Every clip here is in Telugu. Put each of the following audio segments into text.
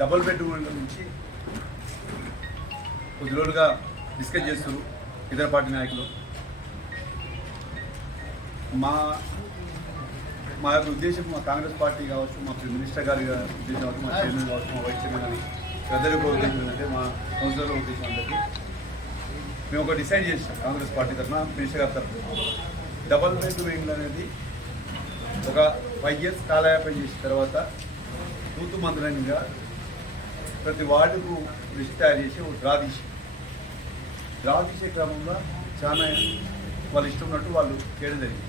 డబుల్ బెడ్రూమ్ నుంచి కొద్ది రోజులుగా డిస్కస్ చేస్తారు ఇతర పార్టీ నాయకులు. మా మా యొక్క ఉద్దేశం మా కాంగ్రెస్ పార్టీ కావచ్చు మా మినిస్టర్ గారి ఉద్దేశం కావచ్చు మా చైర్మన్ కావచ్చు మా వైస్ చైర్మన్ అని పెద్దల ఉద్దేశం ఏంటంటే మా కౌన్సిలర్ ఉద్దేశం అందరికీ మేము ఒక డిసైడ్ చేసాం కాంగ్రెస్ పార్టీ తరఫున మినిస్టర్ గారి తరఫున. డబల్ బెడ్రూమ్ అనేది ఒక ఫైవ్ ఇయర్స్ కాలయాపన చేసిన తర్వాత తూతు మంత్రంగా ప్రతి వార్డుకు లిస్ట్ తయారు చేసి ఒక డ్రా తీసి. డ్రా తీసే క్రమంలో చాలా వాళ్ళు ఇష్టం ఉన్నట్టు వాళ్ళు చేయడం జరిగింది.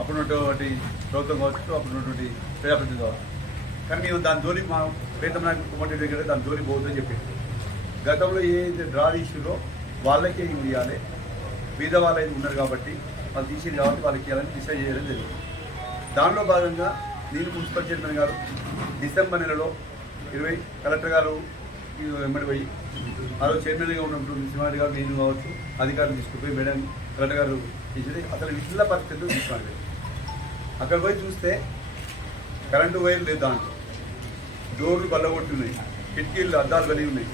అప్పుడున్నటువంటి ప్రభుత్వం కావచ్చు అప్పుడున్నటువంటి ప్రజాప్రతినిధి కావచ్చు. కానీ మేము దాని జోలి మా ప్రీతం నాయకులు కుమార్ దగ్గర దాని జోలి పోతుందని చెప్పి గతంలో ఏదైతే డ్రా తీసిరో వాళ్ళకే ఇవి ఇవ్వాలి. బీద వాళ్ళు ఉన్నారు కాబట్టి వాళ్ళు తీసేది కాబట్టి వాళ్ళకి ఇవ్వాలని డిసైడ్ చేయడం జరిగింది. దానిలో భాగంగా నేను మున్సిపల్ చైర్మన్ గారు డిసెంబర్ నెలలో ఇరవై. కలెక్టర్ గారు ఈ వెంబడి పోయి ఆ రోజు చైర్మన్గా ఉన్నప్పుడు సింహారెడ్డి గారు నేను కావచ్చు అధికారులు తీసుకుపోయి మేడం కలెక్టర్ గారు తీసుకుని అసలు ఇళ్ళ పరిస్థితులు తీసుకోండి అక్కడ పోయి చూస్తే కరెంటు వైర్ లేదు దాంట్లో. డోర్లు బల్లగొట్టి ఉన్నాయి. కిటికీలు అద్దాలు కలిగి ఉన్నాయి.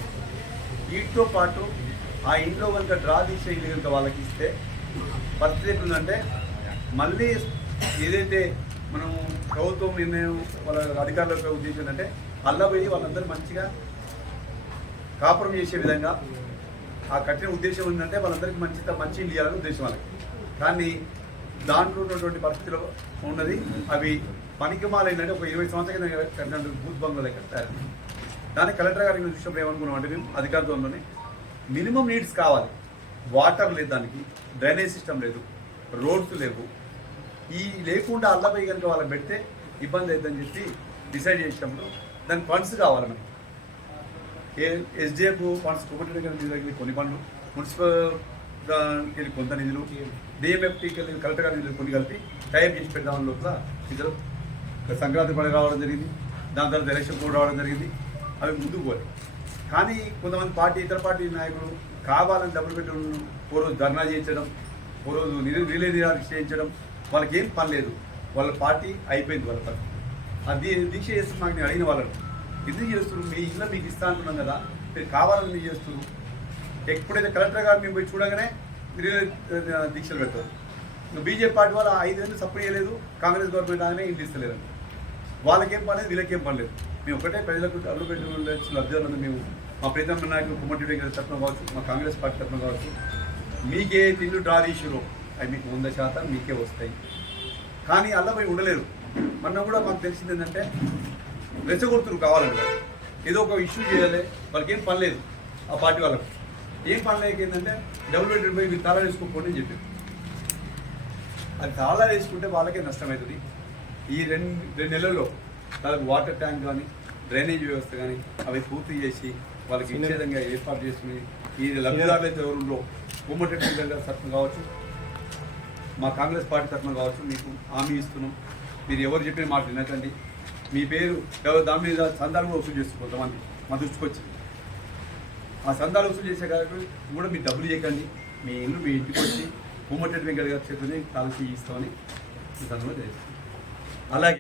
వీటితో పాటు ఆ ఇంట్లో కనుక డ్రా తీసే ఇల్లు కనుక వాళ్ళకి ఇస్తే పరిస్థితి ఎట్లుందంటే మళ్ళీ ఏదైతే మనం ప్రభుత్వం నిర్ణయం వాళ్ళ అధికారులకు ఉద్దేశం అంటే అల్లబోయి వాళ్ళందరూ మంచిగా కాపురం చేసే విధంగా ఆ కట్టిన ఉద్దేశం ఏంటంటే వాళ్ళందరికీ మంచి మంచి ఇల్లు ఇవ్వాలని ఉద్దేశం వాళ్ళకి. కానీ దాంట్లో ఉన్నటువంటి పరిస్థితిలో ఉన్నది. అవి పనికిమాల ఏంటంటే ఒక ఇరవై సంవత్సరాల కింద బూత్ బంగ్లాలు కట్టారు. దాన్ని కలెక్టర్ గారి చూసినప్పుడు ఏమనుకున్నాం అంటే మేము అధికారులతోనే మినిమం నీడ్స్ కావాలి. వాటర్ లేదు దానికి డ్రైనేజ్ సిస్టమ్ లేదు రోడ్స్ లేవు. ఈ లేకుండా అల్లబై కనుక వాళ్ళకి పెడితే ఇబ్బంది అవుతుందని చెప్పి డిసైడ్ చేసినప్పుడు దానికి ఫండ్స్ కావాలి మనకి. ఏ ఎస్డిఎఫ్ ఫండ్స్ కుటుంబ నిధులకి కొన్ని పనులు మున్సిపల్ దానికి కొంత నిధులు డిఎంఎఫ్టీకి వెళ్ళి కలెక్టర్ గారి నిధులు కొన్ని కలిపి టైప్ చేసి పెడదాం లోపల ఇద్దరు సంక్రాంతి పండుగ రావడం జరిగింది దాని తర్వాత ఎలక్షన్ కూడా రావడం జరిగింది అవి ముందుకు పోలేదు కానీ కొంతమంది పార్టీ ఇతర పార్టీ నాయకులు కావాలని డబ్బులు పెట్టి ఓ రోజు ధర్నా చేయించడం ఓ రోజు నిలు రిలే నిరాదీక్ష చేయించడం వాళ్ళకి ఏం పని లేదు. వాళ్ళ పార్టీ అయిపోయింది వాళ్ళ పార్టీ అది దీక్ష చేస్తున్న నాకు నేను అడిగిన వాళ్ళను. ఎందుకు చేస్తున్నారు? మీ ఇల్లు మీకు ఇస్తా అంటున్నాం కదా. మీరు కావాలని మీరు చేస్తున్నారు? ఎప్పుడైతే కలెక్టర్ గారు మేము పోయి చూడగానే మీరు దీక్షలు పెడతారు. బీజేపీ పార్టీ వాళ్ళు ఐదేళ్ళు సపోర్ట్ చేయలేదు. కాంగ్రెస్ గవర్నమెంట్ ఆయన ఇల్లు ఇస్తలేరు వాళ్ళకేం పని వీళ్ళకేం పని మేము ఒకటే ప్రజలకు డబ్బులు పెట్టి లబ్ధిదారులను మేము. మా ప్రీతం నాయకులు కుమ్మటి గారి తరఫున కావచ్చు మా కాంగ్రెస్ పార్టీ తరఫున కావచ్చు. మీకే తిండి డ్రా తీసిరో అవి మీకు వంద శాతం మీకే వస్తాయి. కానీ అల్లపై ఉండలేరు. మొన్న కూడా మాకు తెలిసింది ఏంటంటే రెచ్చగొడుతురు కావాలంటే ఏదో ఒక ఇష్యూ చేయాలి వాళ్ళకి ఏం పని లేదు ఆ పార్టీ వాళ్ళకు. ఏం పని లేక ఏంటంటే డబుల్ బెడ్రూమ్ పోయి మీరు తాళా వేసుకోకపోండి అని చెప్పారు. అది తాళా వేసుకుంటే వాళ్ళకే నష్టమవుతుంది ఈ రెండు రెండు నెలల్లో వాళ్ళకి వాటర్ ట్యాంక్ కానీ డ్రైనేజ్ వ్యవస్థ కానీ అవి పూర్తి చేసి వాళ్ళకి ఇచ్చే విధంగా ఏర్పాటు చేసుకుని ఈ లబ్ధిదారులు అయితే ఎవరుండో ఉమ్మటి గారి తరఫున కావచ్చు మా కాంగ్రెస్ పార్టీ తరఫున కావచ్చు మీకు హామీ ఇస్తున్నాం. మీరు ఎవరు చెప్పిన మాట వినకండి. మీ పేరు ఎవరు దాని మీద సందాలు కూడా వసూలు చేస్తుంది కొంతమంది మా దృష్టికి ఆ సందాలు వసూలు చేసే కాబట్టి కూడా మీరు డబ్బులు చేయకండి మీ ఇల్లు మీ ఇంటికి వచ్చి ఉమ్మటి వెంకట గారు చేతిని కాల్చి ఇస్తామని సందర్భంగా అలాగే